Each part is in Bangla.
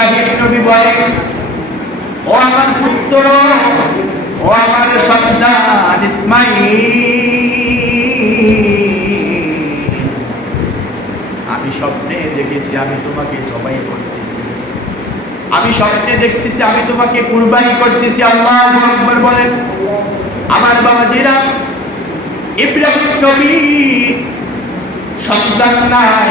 ইব্রাহিম নবী বলে, ও আমার পুত্র, ও আমার সন্তান ইসমাঈল, আমি স্বপ্নে দেখেছি আমি তোমাকে জবাই করতেছি, আমি স্বপ্নে দেখতেছি আমি তোমাকে কুরবানি করতেছি। আল্লাহু আকবার বলেন। আমার বাবাজিরা, ইব্রাহিম নবী সন্তান নাই,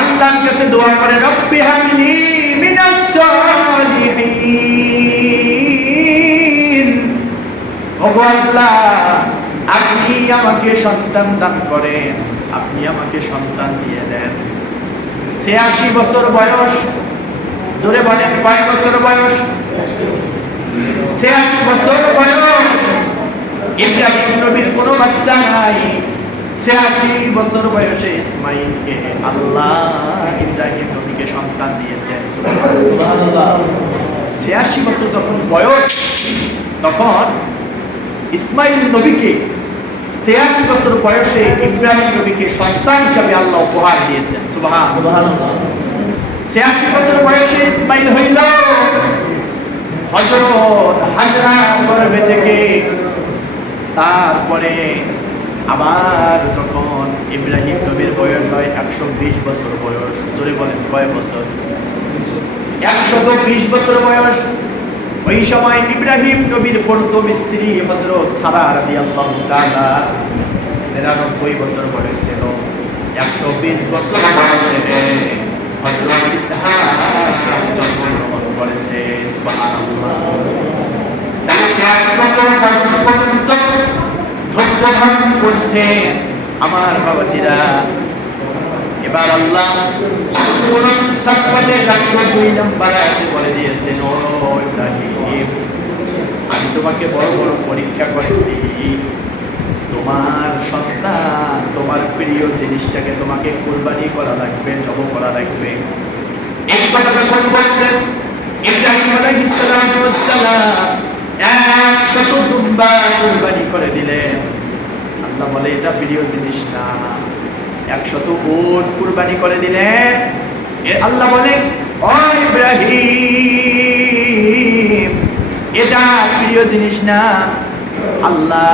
আল্লাহর কাছে দোয়া করে, রব্বি হাবলি মিনাস সালিহিন, ওগো আল্লাহ আপনি আমাকে সন্তান দান করেন, আপনি আমাকে সন্তান দিয়ে দেন। ৮৬ বছর বয়স, জোরে বলেন কয় বছর বয়স? ৮৬ বছর বয়স। ইব্রাহিম নবীর কোনো বাচ্চা নাই। ৮৬ বছর বয়সে ইসমাঈলকে আল্লাহ ইব্রাহিম নবীকে সন্তান দিয়েছেন। সুবহানাল্লাহ। ৮৬ বছর যখন বয়স, তখন ইসমাঈল নবীকে ৮৬ বছর বয়সে ইব্রাহিম নবীকে সন্তান হিসাবে আল্লাহ উপহার দিয়েছেন। সুবহানাল্লাহ। ৮৬ বছর বয়সে ইসমাঈল হইল হযরত হাজরা গর্ভে থেকে। তারপরে আবার যখন ইব্রাহিম নবীর বয়স হয় ১২০ বছর বয়স, জোরে বলেন কয় বছর? ১২০ বছর বয়স। ওই সময় ইব্রাহিম নবীর প্রথম স্ত্রী হযরত সারা রাদিয়াল্লাহু তাআলা ৯৯ বছর বয়স ছিল। ১২০ বছর বয়সে হযরত ইসহাক জন্মগ্রহণ করেছে। সুবহানাল্লাহ। তাহলে ৬০ বছর বয়স পর্যন্ত ধৈর্য ধারণ করছে আমার বাবাজিরা। এবার আল্লাহ সূরা সাফফাতে ২ নম্বর আয়াতে বলে দিয়েছেন, ও ইব্রাহিম, আমি তোমাকে বড় বড় পরীক্ষা করেছি, তোমার সন্তান, তোমার প্রিয় জিনিসটাকে তোমাকে কুরবানি করা লাগবে, জবাই করা লাগবে। এই কথা যখন বললেন, ইব্রাহিম আলাইহিস সালাতু ওয়াস সালাম ১০০ দুম্বা কুরবানি করে দিলেন। আল্লাহ বলে এটা প্রিয় জিনিস না। ১০০ উট কুরবানি করে দিলেন। আল্লাহ বলে, ও ইব্রাহিম, এটা প্রিয় জিনিস না। আল্লাহ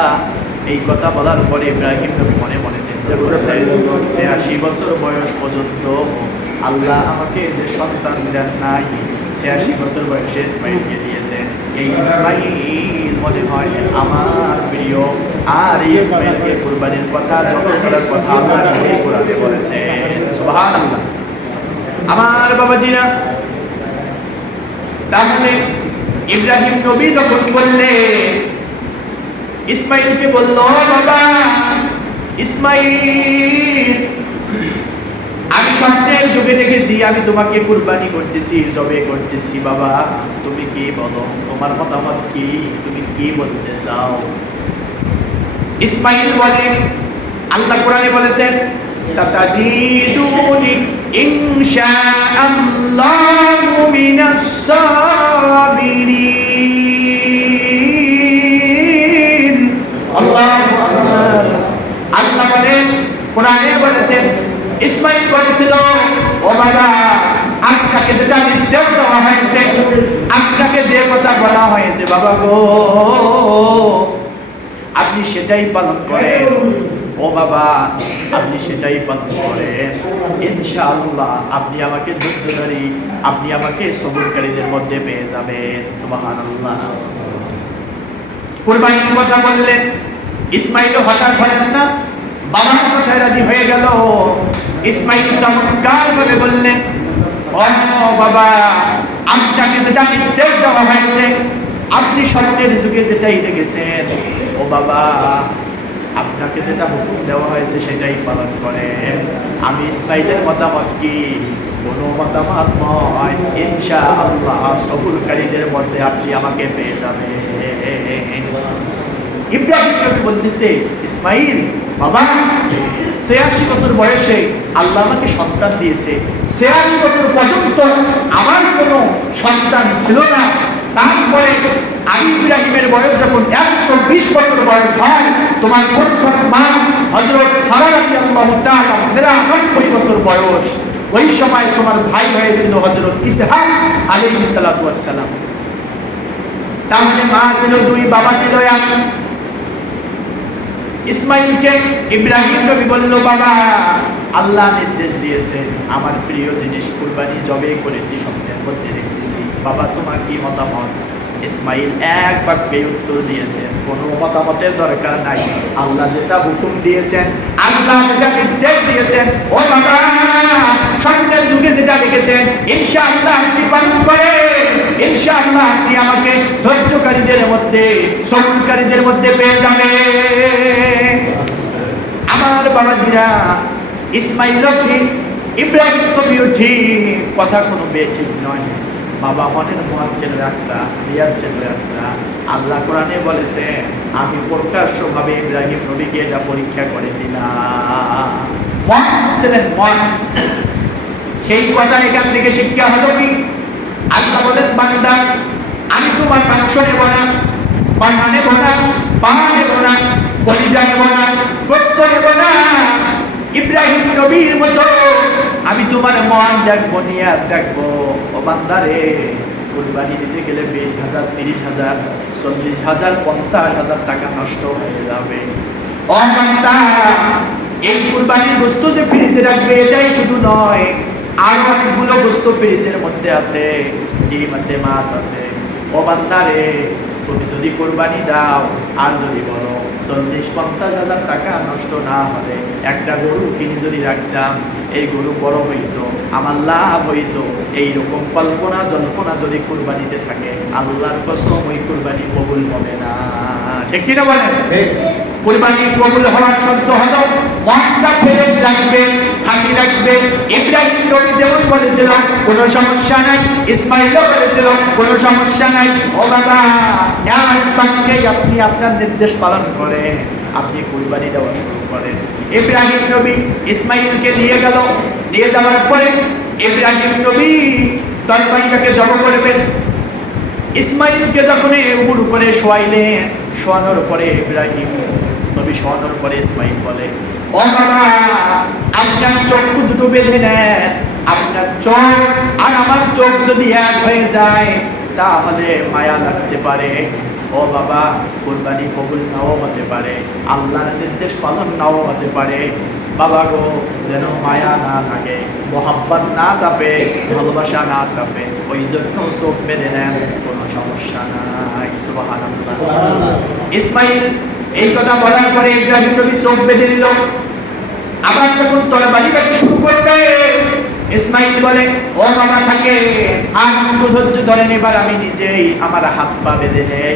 এই কথা বলার পরে ইব্রাহিম নবী মনে মনে চিন্তা করলেন, ৮৬ বছর বয়স পর্যন্ত আল্লাহ আমাকে যে সন্তান দেন নাই, ৮৬ বছর বয়সে ইসমাঈলকে দিয়েছেন। এই ইসমাঈল মনে হয় আমার প্রিয়, আর এই ইসমাঈলকে কুরবানির কথা, জবাই করার কথা আল্লাহ নিজেই কোরআনে বলেছেন। সুবহানাল্লাহ। আমার বাবাজিরা, তাহলে ইব্রাহিম নবী যখন বললেন, ইসমাঈলকে বলল, বাবা ইসমাঈল, আমি স্বপ্নের যুগে দেখেছি আমি তোমাকে কুরবানি করতেছি, জবাই করতেছি। বাবা তুমি কি বলো, তোমার মতামত কি, তুমি কি বলতে চাও? ইসমাঈল বলে, আল্লাহ কোরআনে বলেছেন, সাতাজিদুনি ইনশাআল্লাহু মিনাস সাবিরিন। আল্লাহু আকবার। আল্লাহ বলেন, কোরআনে বলেছেন, ইসমাঈল বলেছিল, ও বাবা আপনাকে যেটা নির্দেশ দেওয়া হয়েছে, আপনাকে যে কথা বলা হয়েছে বাবা গো, আপনি সেটাই পালন করেন। ও বাবা আপনি সেটাই পালন করেন, ইনশাআল্লাহ আপনি আমাকে ধৈর্যধারী, আপনি আমাকে সবরকারীদের মধ্যে পেয়ে যাবেন। সুবহানাল্লাহ। কুরবানির কথা বললেন, ইসমাঈল হঠাৎ হলেন না, বাবার কথায় রাজি হয়ে গেল। ইসমাঈল চমৎকার ভাবে বললেন, ও বাবা আপনাকে যেটা নির্দেশ দেওয়া হয়েছে, আপনি স্বপ্নের যুগে যেটাই দেখেছেন, ও বাবা আপনাকে যেটা হুকুম দেওয়া হয়েছে সেটাই পালন করেন। আমি ইসমাঈলের মতামত কি, কোনো মতামত নয়, ইনশাআল্লাহ সবরকারীদের মধ্যে আপনি আমাকে পেয়ে যাবেন। ইব্রাহিম নবী বলতেছে, ইসমাঈল বাবা ৮৬ বছর বয়সে আল্লাহ আমাকে সন্তান দিয়েছে, ৮৬ বছর পর্যন্ত আমার কোনো সন্তান ছিল না। তারপরে আমি ইব্রাহিমের বয়স যখন ১২০ বছর বয়স হয়, তোমার প্রথম মা হযরত সারা রাদিয়াল্লাহু তাআলা ৯৯ বছর বয়স, ওই সময় তোমার ভাই হয়েছিল হযরত ইসহাক আলাইহিস সালাতু ওয়াস সালাম। তাহলে মা ছিল দুই, বাবা ছিল এক। ইসমাইলকে ইব্রাহিম নবী বলল, বাবা আল্লাহ নির্দেশ দিয়েছে আমার প্রিয় জিনিস কুরবানি জবে করেছি, স্বপ্নের মধ্যে দেখতেছি, বাবা তোমার কি মতামত? ইসমাইল এক বাক্যে উত্তর দিয়েছেন, কোনো মতামতের দরকার নাই, আল্লাহ যেটা হুকুম দিয়েছেন, আল্লাহ যেটা নির্দেশ দিয়েছেন, ও বাবা স্বপ্নের যুগে যেটা দেখেছেন ইনশাআল্লাহ আপনি পালন করেন, ইনশাআল্লাহ আপনি আমাকে ধৈর্যকারীদের মধ্যে, সবরকারীদের মধ্যে পেয়ে যাবেন। আমার বাবাজিরা, ইসমাইলও ঠিক, ইব্রাহিম নবীও ঠিক, কথা কোনো বেঠিক নয়। বাবা মনের মত ছিল একটা, নিয়াত ছিল একটা। আল্লাহ কোরআনে বলেছে, আমি প্রকাশ্যভাবে ইব্রাহিম নবীকে এটা পরীক্ষা করেছিলাম। মন ছিলেন মন। সেই কথা এখান থেকে শিক্ষা হলো কি? আল্লাহ বলেন, বান্দা আমি তোমার মাংস নেব না, পানা নেব না, পা নেব না, কলিজা নেব না, গোস্ত নেব না, ইব্রাহিম নবীর মতো আমি তোমার মন দেখবো, নিয়াত দেখবো। ও বান্দারে, কুরবানি দিতে গেলে 20,000, 30,000, 40,000, 50,000 টাকা নষ্ট হয়ে যাবে। ও বান্দা, এই কুরবানির গোস্ত যে ফ্রিজে রাখবে এটাই শুধু নয়, আর অনেকগুলো গোস্ত ফ্রিজের মধ্যে আছে, ডিম আছে, মাছ আছে। ও বান্দারে, তুমি যদি কুরবানি দাও আর যদি বলো 40-50,000 টাকা নষ্ট না হলে একটা গরু কিনে যদি রাখতাম, এই গরু বড় হইতো, আমার লাভ হইতো, এইরকম কল্পনা জল্পনা যদি কুরবানিতে থাকে, আল্লাহর কসম ওই কুরবানি কবুল হবে না। ঠিক কিনা বলেন? কুরবানি কবুল হওয়ার শর্ত হলো মনটা ফ্রেশ লাগবে, খাঁটি লাগবে। ইব্রাহিম নবী যেমন বলেছিল কোনো সমস্যা নাই, ইসমাইলও বলেছিল কোনো সমস্যা নাই। ও বাবা, এক বাক্যে আপনি আপনার নির্দেশ পালন করেন, আপনি কুরবানি দেওয়া শুরু করেন। ইব্রাহিম নবী ইসমাইলকে নিয়ে গেল, নিয়ে যাওয়ার পরে ইব্রাহিম নবী তরবারিটাকে জব করবেন। ইসমাইলকে যখন উবুর করে শোয়াইলেন, শোয়ানোর পরে ইব্রাহিম নবী শোয়ানোর পরে ইসমাইল বলে, ও বাবা আপনার চক্ষু দুটো বেঁধে নেন, আপনার চোখ আর আমার চোখ যদি এক হয়ে যায় তাহলে মায়া লাগতে পারে। ও বাবা, কুরবানি কবুল নাও হতে পারে, আল্লাহর নির্দেশ পালন নাও হতে পারে। বাবা গো, যেন মায়া না লাগে, মোহাব্বত না চাপে, ভালোবাসা না চাপে, ওই জন্য চোখ বেঁধে নেন, কোনো সমস্যা নাই। সুবহানাল্লাহ। ইসমাইল এই কথা বলার পরে ইব্রাহিম নবী চোখ বেঁধে নিল। আবার যখন তরবারি কাটা শুরু করবে, ইসমাইল বলে, ও বাবা থাকে আর ধৈর্য ধরেন, এবার আমি নিজেই আমার হাত পা বেঁধে নেই।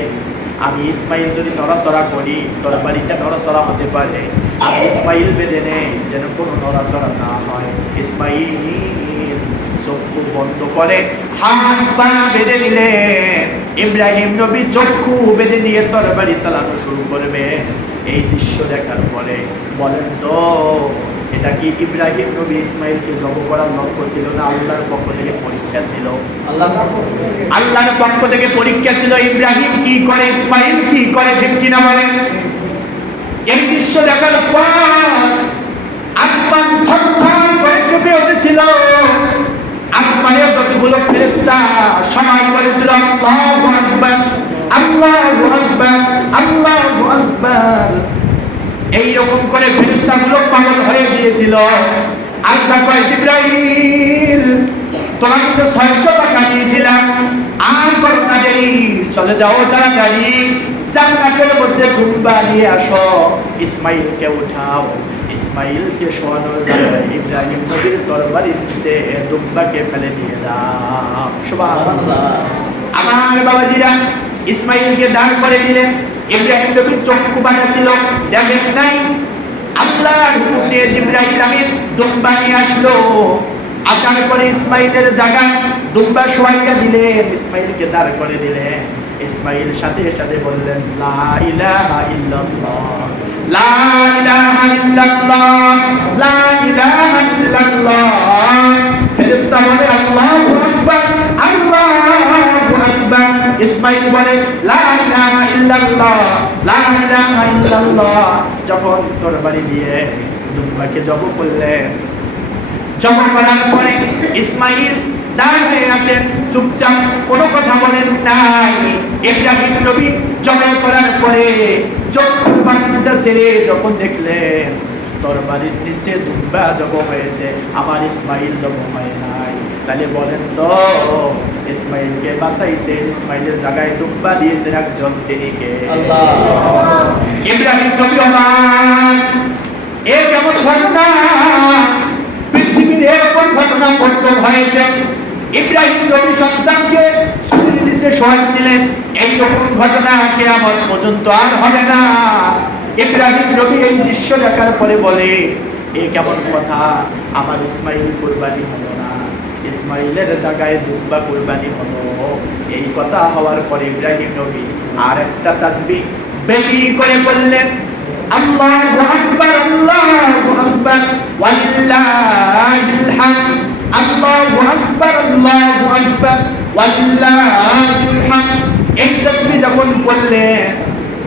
আমি ইসমাইল যদি নড়াচড়া করি তরবারিটা নড়াচড়া হতে পারে, আমি ইসমাইল বেঁধে নেই যেন কোনো নড়াচড়া না হয়। ইসমাইল চক্ষু বন্ধ করে হাত পা বেঁধে নিলেন। ইব্রাহিম নবী চক্ষু বেঁধে নিয়ে তরবারি চালানো শুরু করবে। এই দৃশ্য দেখার পরে বলেন তো, এটা কি ইব্রাহিম নবী ইসমাইলকে জব করার লক্ষ্য ছিল না আল্লাহর পক্ষ থেকে পরীক্ষা ছিল? আল্লাহর পক্ষ থেকে পরীক্ষা ছিল। ইব্রাহিম কি করে, ইসমাইল কি করে, ঠিক কিনা বলেন? এই দৃশ্য দেখার পর আসমান থরথর করে কেঁপে উঠেছিল। আসমানের যতগুলো ফেরেশতা সবাই বলেছিল, আল্লাহু আকবার, আল্লাহু আকবার, আল্লাহু আকবার। এইরকম করে ফেরেশতাগুলো পাগল হয়ে গিয়েছিল। আল্লাহ কয়, জিবরাইল তোমাকে তো 600 টাকা দিয়েছিলাম, আর করো না দেরি, চলে যাও তাড়াতাড়ি, জান্নাতের মধ্যে দুম্বা নিয়ে আসো, ইসমাইলকে উঠাও। ইসমাইলকে শোয়ানোর জায়গায় ইব্রাহিম নবীর তরবারির নিচে দুম্বাকে ফেলে দিয়ে দাও। সুবহানাল্লাহ। আমার বাবাজিরা, ইসমাইলকে দাঁড় করে দিলেন। ইব্রাহিম নবীর চক্ষু বাঁধা ছিল, দেখেন নাই। আল্লাহর হুকুম নিয়ে জিবরাইল আমিন দুম্বা নিয়ে আসলো। আসার পরে ইসমাইলের জায়গায় দুম্বা শোয়াইয়া দিলেন, ইসমাইলকে দাঁড় করে দিলেন। ইসমাইল সাথে সাথে বললেন, লা ইলাহা ইল্লাল্লাহ, লা ইলাহা ইল্লাল্লাহ, লা ইলাহা ইল্লাল্লাহ। ফেরেশতা বলে, আল্লাহু আকবার, আল্লাহু আকবার। ইসমাইল বলে, লা ইলাহা ইল্লাল্লাহ, লা ইলাহা ইল্লাল্লাহ। যখন তরবারি দিয়ে দুম্বাকে জব করলেন, জমা করার পরে ইসমাইল দাঁড় হয়ে আছেন, চুপচাপ কোনো কথা বলেন নাই। ইব্রাহিম নবী জমা করার পরে চক্ষুর বাঁধনটা ছেড়ে যখন দেখলেন তরবারির নিচে দুম্বা জব হয়েছে, আমার ইসমাইল জব হয় নাই, তাহলে বলেন তো ইসমাইলকে বাঁচাইছে, ইসমাইলের জায়গায় দুম্বা দিয়েছেন একজন, তিনি কে? আল্লাহ। ইব্রাহিম নবী অবাক, এ কেমন ঘটনা? পৃথিবীর এরকম ঘটনা প্রথম হয়েছে। ইব্রাহিম নবী সন্তানকে সুরের নিচে শোয়াইছিলেন, এইরকম ঘটনা কিয়ামত পর্যন্ত আর হবে না। ইব্রাহিম নবী এই দৃশ্য দেখার পরে বলে, এ কেমন কথা, আমার ইসমাইল কুরবানি হলো না, ইসমাইলের জায়গায় দুম্বা কুরবানি হলো। এই কথা হওয়ার পরে ইব্রাহিম নবী আর একটা তাসবিহ বেশি করে বললেন, আল্লাহু আকবার, আল্লাহু আকবার, ওয়ালিল্লাহিল হামদ, আল্লাহু আকবার, আল্লাহু আকবার, ওয়ালিল্লাহিল হামদ। এই তাসবিহ যখন বললেন,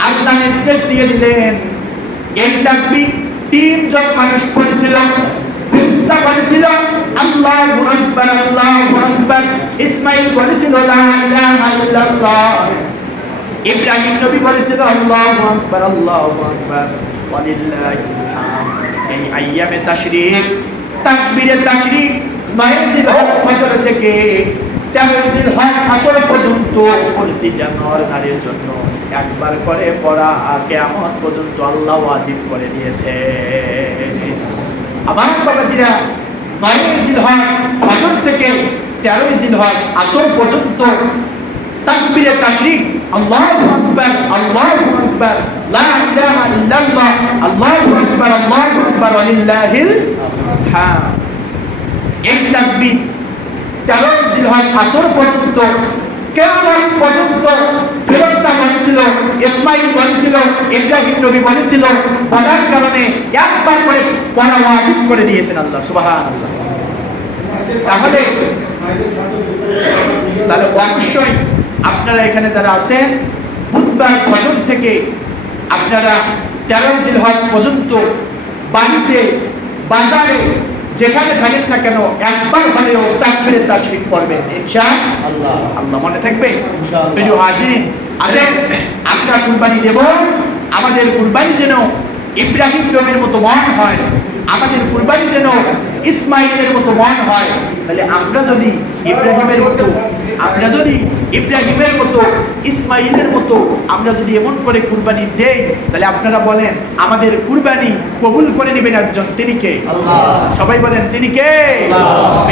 আল্লাহ নির্দেশ দিয়ে দিলেন, এই তাসবিহ তিনজন মানুষ পড়েছিল, ফেরেশতা বলেছিল আল্লাহু আকবার, আল্লাহু আকবার, ইসমাইল বলেছিল লা ইলাহা ইল্লাল্লাহ, ইব্রাহিম নবী বলেছিল আল্লাহু আকবার, আল্লাহু আকবার, ওয়ালিল্লাহিল হামদ। এই আইয়ামে তাশরীক, তাকবীরে তাশরীক, 9 জিলহজ ফজর থেকে 13 জিলহজ আসর পর্যন্ত প্রতিটা নর নারীর জন্য একবার করে পড়া কিয়ামত পর্যন্ত আল্লাহ ওয়াজিব করে দিয়েছে। আমার বাবাজিরা, 9 জিলহজ ফজর থেকে 13 জিলহজ আসর পর্যন্ত তাকবীরে তাশরীক, আল্লাহু আকবার, আল্লাহু আকবার, লা ইলাহা ইল্লাল্লাহ, আল্লাহু আকবার, আল্লাহু আকবার, ওয়ালিল্লাহিল হামদ। এই তাসবিহ 13 জিলহজ আসর পর্যন্ত কিয়ামত পর্যন্ত ফেরেশতা বলেছিল, ইসমাইল বলেছিল, ইব্রাহিম নবী বলেছিল, পড়ার কারণে একবার করে পড়া ওয়াজিব করে দিয়েছেন আল্লাহ। সুবহানাল্লাহ। তাহলে অবশ্যই আপনারা এখানে যারা আছেন, বুধবার ফজর থেকে আপনারা 13 জিলহজ পর্যন্ত বাড়িতে, বাজারে, যেখানে থাকেন না কেন একবার হলেও তাকবীরে তাশরীক পড়বেন ইনশাআল্লাহ। আল্লাহ মনে থাকবে ইনশাআল্লাহ। প্রিয় হাজিরিন, আসেন আমরা কুরবানি দেব, আমাদের কুরবানি যেন ইব্রাহিম নবীর মতো মন হয়, আমাদের কুরবানি যেন ইসমাইলের মতো মন হয়। তাহলে আমরা যদি ইব্রাহিমের মতো, ইসমাইলের মতো আমরা যদি এমন করে কুরবানি দেই, তাহলে আপনারা বলেন আমাদের কুরবানি কবুল করে নেবেন একজন, তিনি কে? আল্লাহ। সবাই বলেন তিনি কে? আল্লাহ।